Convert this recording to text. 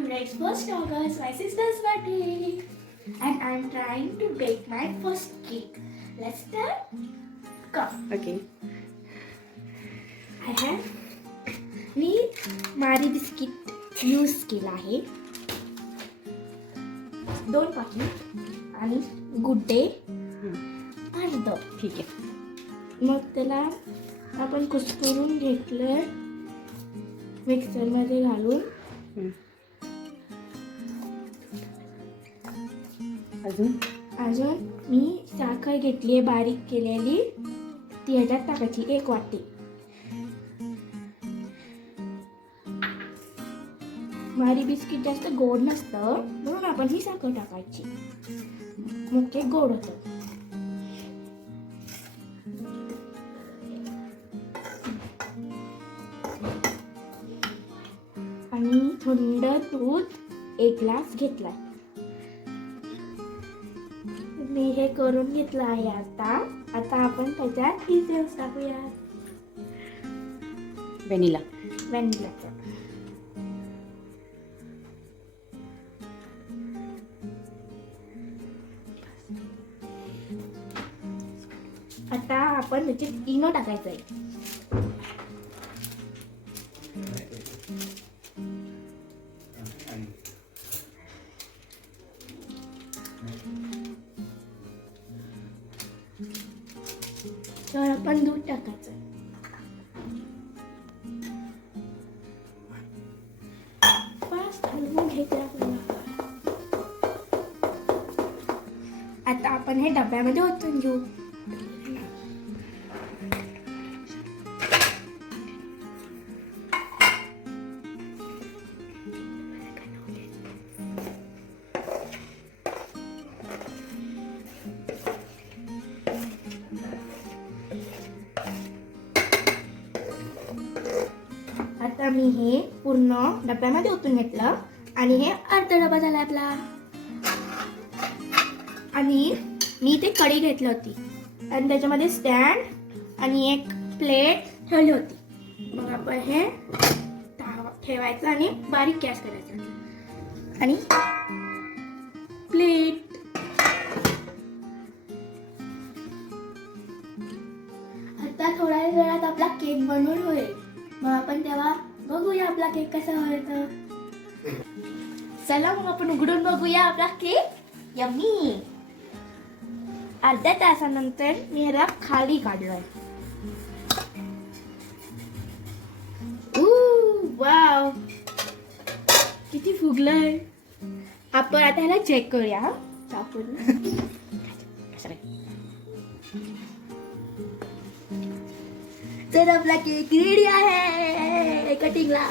Next first August, my sister's birthday, and I'm trying to bake my first cake. Let's start. Come. Okay. I have मी मारी biscuit use केला आहे. 2 पाकिट आणि good day अर्ध. ठीक आहे. मग त्याला आपण कुस्करून घेतलं मिक्सरमध्ये घालून. अजून मी साखर घेतली आहे बारीक केलेली, ती ह्याच्यात टाकायची 1 वाटी. मारी बिस्किट जास्त गोड नसतं म्हणून आपण ही साखर टाकायची, मग ते गोड होतं. आणि थंड दूध 1 ग्लास घेतला. मी हे करून घेतलं आहे. आता आपण त्याच्यात इसेन्स टाकूया, व्हॅनिलाचा. आता आपण त्याच्यात इनो टाकायचं आहे. तर आपण दूध टाकायचं. फास्ट हलवून घ्यायचं आपल्याला. आता आपण हे डब्यामध्ये ओतून घेऊ. आता मी हे पूर्ण डब्यामध्ये ओतून घेतलं आणि हे अर्धा डबा झाला आपला. आणि मी ते कढई घेतली होती आणि त्याच्यामध्ये स्टँड आणि एक प्लेट ठेवली होती. मग आपण हे ठेवायचं आणि बारीक गॅस करायचा आणि प्लेट. आता थोड्या वेळात आपला केक बनवून होईल. मग आपण तेव्हा बघूया आपला केक कसा होतो. चला मग आपण उघडून बघूया आपला केक. यम्मी. अर्ध्या तासानंतर मी ह्याला खाली काढलोय. वाव, किती फुगलंय. आपण आता ह्याला चेक करूया चाकून. तर आपला केक रेडी आहे कटिंगला.